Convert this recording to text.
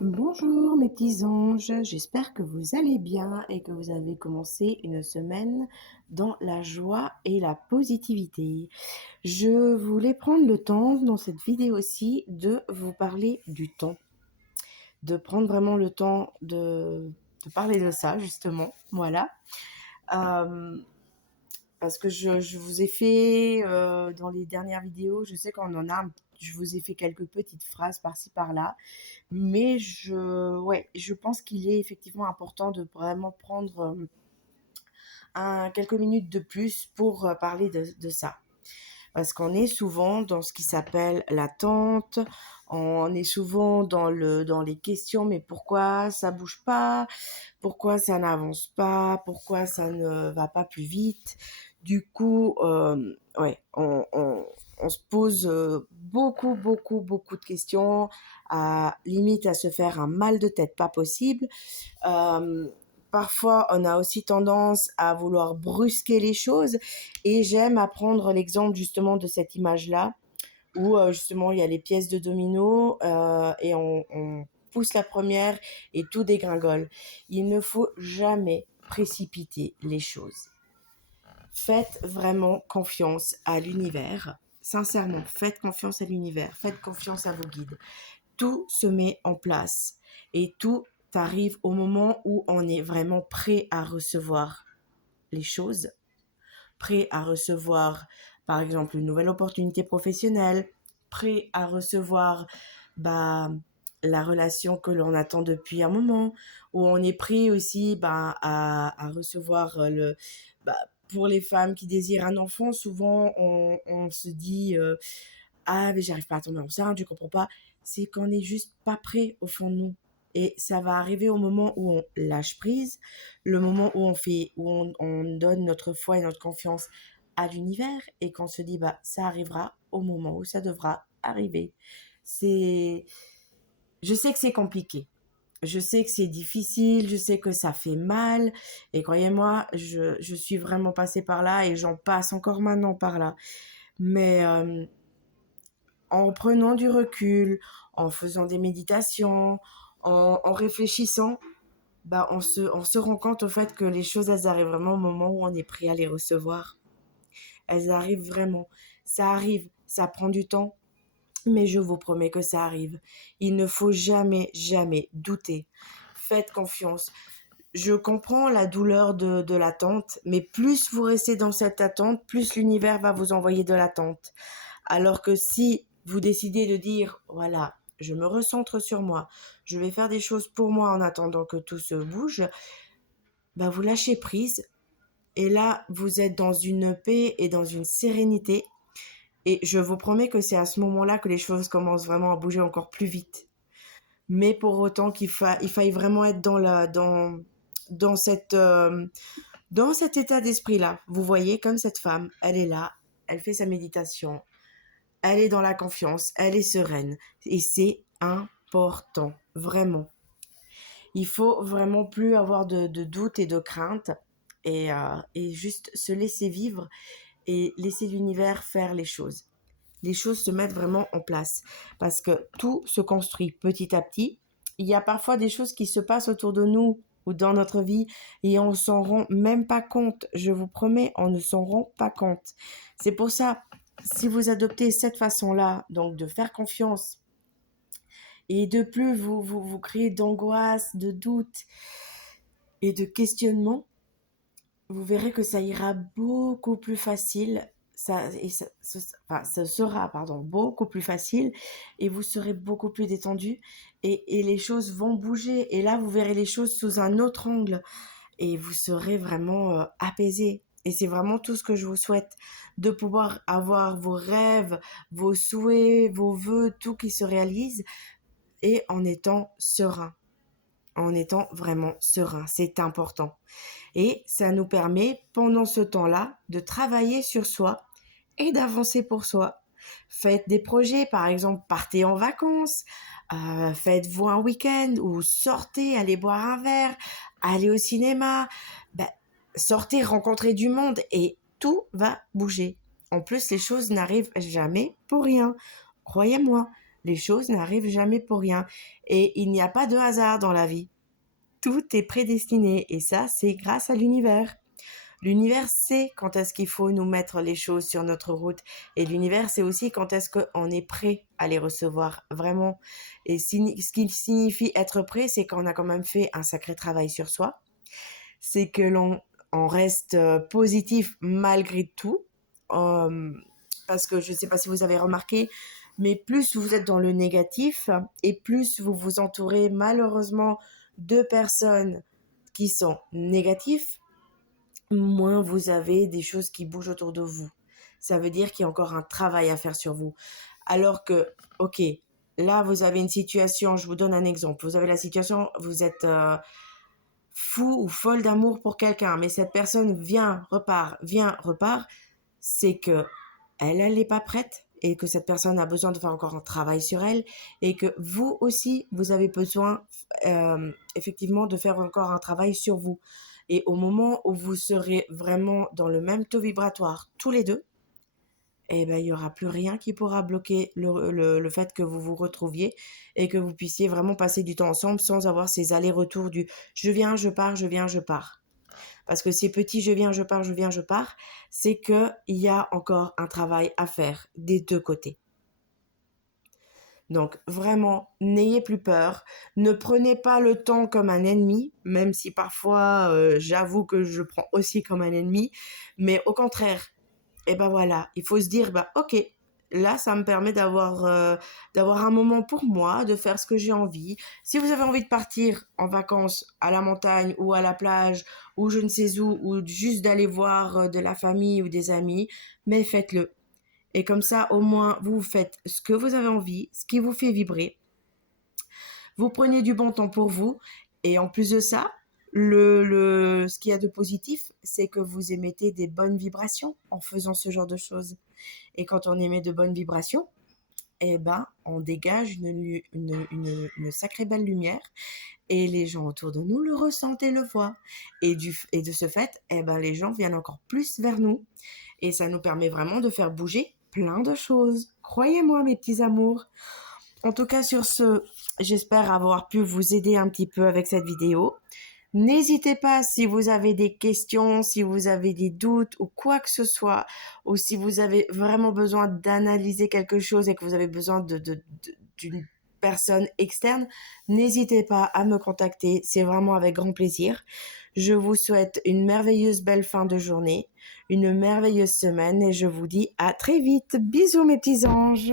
Bonjour mes petits anges, j'espère que vous allez bien et que vous avez commencé une semaine dans la joie et la positivité. Je voulais prendre le temps dans cette vidéo-ci de vous parler du temps, de prendre vraiment le temps de parler de ça justement, voilà. Euh, Parce que je vous ai fait, dans les dernières vidéos, je sais qu'on en a, je vous ai fait quelques petites phrases par-ci par-là, mais ouais, je pense qu'il est effectivement important de vraiment prendre quelques minutes de plus pour parler de ça. Parce qu'on est souvent dans ce qui s'appelle l'attente, on est souvent dans les questions, mais pourquoi ça bouge pas? Pourquoi ça n'avance pas? Pourquoi ça ne va pas plus vite? Du coup, ouais, on se pose beaucoup de questions, limite à se faire un mal de tête pas possible. Euh, Parfois, on a aussi tendance à vouloir brusquer les choses et j'aime apprendre l'exemple justement de cette image-là où justement il y a les pièces de domino et on pousse la première et tout dégringole. Il ne faut jamais précipiter les choses. Faites vraiment confiance à l'univers. Sincèrement, faites confiance à l'univers, faites confiance à vos guides. Tout se met en place et tout arrive au moment où on est vraiment prêt à recevoir les choses, prêt à recevoir par exemple une nouvelle opportunité professionnelle, prêt à recevoir bah, la relation que l'on attend depuis un moment, où on est prêt aussi à recevoir bah, pour les femmes qui désirent un enfant, souvent on se dit ah mais j'arrive pas à tomber enceinte, je comprends pas. C'est qu'on n'est juste pas prêt au fond de nous. Et ça va arriver au moment où on lâche prise, le moment où on donne notre foi et notre confiance à l'univers et qu'on se dit bah ça arrivera au moment où ça devra arriver. C'est, je sais que c'est compliqué, je sais que c'est difficile, je sais que ça fait mal et croyez-moi, je suis vraiment passée par là et j'en passe encore maintenant par là. Mais en prenant du recul, en faisant des méditations, en réfléchissant, bah on se rend compte au fait que les choses, elles arrivent vraiment au moment où on est prêt à les recevoir. Elles arrivent vraiment. Ça arrive, ça prend du temps, mais je vous promets que ça arrive. Il ne faut jamais douter. Faites confiance. Je comprends la douleur de l'attente, mais plus vous restez dans cette attente, plus l'univers va vous envoyer de l'attente. Alors que si vous décidez de dire, voilà, je me recentre sur moi, je vais faire des choses pour moi en attendant que tout se bouge, bah vous lâchez prise et là, vous êtes dans une paix et dans une sérénité. Et je vous promets que c'est à ce moment-là que les choses commencent vraiment à bouger encore plus vite. Mais pour autant il faille vraiment être dans dans cet état d'esprit-là. Vous voyez, comme cette femme, elle est là, elle fait sa méditation, elle est dans la confiance, elle est sereine. Et c'est important, vraiment. Il faut vraiment plus avoir de doute et de crainte et juste se laisser vivre et laisser l'univers faire les choses. Les choses se mettent vraiment en place parce que tout se construit petit à petit. Il y a parfois des choses qui se passent autour de nous ou dans notre vie et on s'en rend même pas compte. Je vous promets, on ne s'en rend pas compte. C'est pour ça, si vous adoptez cette façon-là, donc de faire confiance et de plus vous créez d'angoisse, de doute et de questionnement, vous verrez que ça ira beaucoup plus facile. Ce sera pardon, beaucoup plus facile et vous serez beaucoup plus détendu et les choses vont bouger. Et là, vous verrez les choses sous un autre angle et vous serez vraiment apaisé. Et c'est vraiment tout ce que je vous souhaite, de pouvoir avoir vos rêves, vos souhaits, vos vœux, tout qui se réalise et en étant serein, en étant vraiment serein. C'est important. Et ça nous permet, pendant ce temps-là, de travailler sur soi et d'avancer pour soi. Faites des projets, par exemple, partez en vacances, faites-vous un week-end ou sortez, allez boire un verre, allez au cinéma, ben, sortez, rencontrez du monde et tout va bouger. En plus, les choses n'arrivent jamais pour rien. Croyez-moi, Les choses n'arrivent jamais pour rien et il n'y a pas de hasard dans la vie. Tout est prédestiné et ça, c'est grâce à l'univers. L'univers sait quand est-ce qu'il faut nous mettre les choses sur notre route et l'univers sait aussi quand est-ce qu'on est prêt à les recevoir vraiment. Et ce qui signifie être prêt, c'est qu'on a quand même fait un sacré travail sur soi, c'est que l'on on reste positif malgré tout. Euh, Parce que je ne sais pas si vous avez remarqué, mais plus vous êtes dans le négatif et plus vous vous entourez malheureusement de personnes qui sont négatives, moins vous avez des choses qui bougent autour de vous. Ça veut dire qu'il y a encore un travail à faire sur vous. Alors que, ok, là vous avez une situation, je vous donne un exemple. Vous avez la situation, vous êtes fou ou folle d'amour pour quelqu'un, mais cette personne vient, repart, c'est que elle n'est pas prête et que cette personne a besoin de faire encore un travail sur elle et que vous aussi, vous avez besoin effectivement de faire encore un travail sur vous. Et au moment où vous serez vraiment dans le même taux vibratoire, tous les deux, eh ben, il n'y aura plus rien qui pourra bloquer le fait que vous vous retrouviez et que vous puissiez vraiment passer du temps ensemble sans avoir ces allers-retours du je viens, je pars, je viens, je pars. Parce que ces petits je viens, je pars, je viens, je pars, c'est qu'il y a encore un travail à faire des deux côtés. Donc vraiment, n'ayez plus peur. Ne prenez pas le temps comme un ennemi, même si parfois j'avoue que je le prends aussi comme un ennemi. Mais au contraire, et ben voilà, il faut se dire, bah ok, là ça me permet d'avoir un moment pour moi, de faire ce que j'ai envie. Si vous avez envie de partir en vacances à la montagne ou à la plage ou je ne sais où, ou juste d'aller voir de la famille ou des amis, mais faites-le. Et comme ça, au moins, vous faites ce que vous avez envie, ce qui vous fait vibrer. Vous prenez du bon temps pour vous. Et en plus de ça, ce qu'il y a de positif, c'est que vous émettez des bonnes vibrations en faisant ce genre de choses. Et quand on émet de bonnes vibrations, eh ben, on dégage une sacrée belle lumière et les gens autour de nous le ressentent et le voient. Et de ce fait, eh ben, les gens viennent encore plus vers nous et ça nous permet vraiment de faire bouger plein de choses. Croyez-moi, mes petits amours. En tout cas, sur ce, j'espère avoir pu vous aider un petit peu avec cette vidéo. N'hésitez pas si vous avez des questions, si vous avez des doutes ou quoi que ce soit, ou si vous avez vraiment besoin d'analyser quelque chose et que vous avez besoin d'une personne externe, n'hésitez pas à me contacter, c'est vraiment avec grand plaisir. Je vous souhaite une merveilleuse belle fin de journée, une merveilleuse semaine et je vous dis à très vite. Bisous mes petits anges.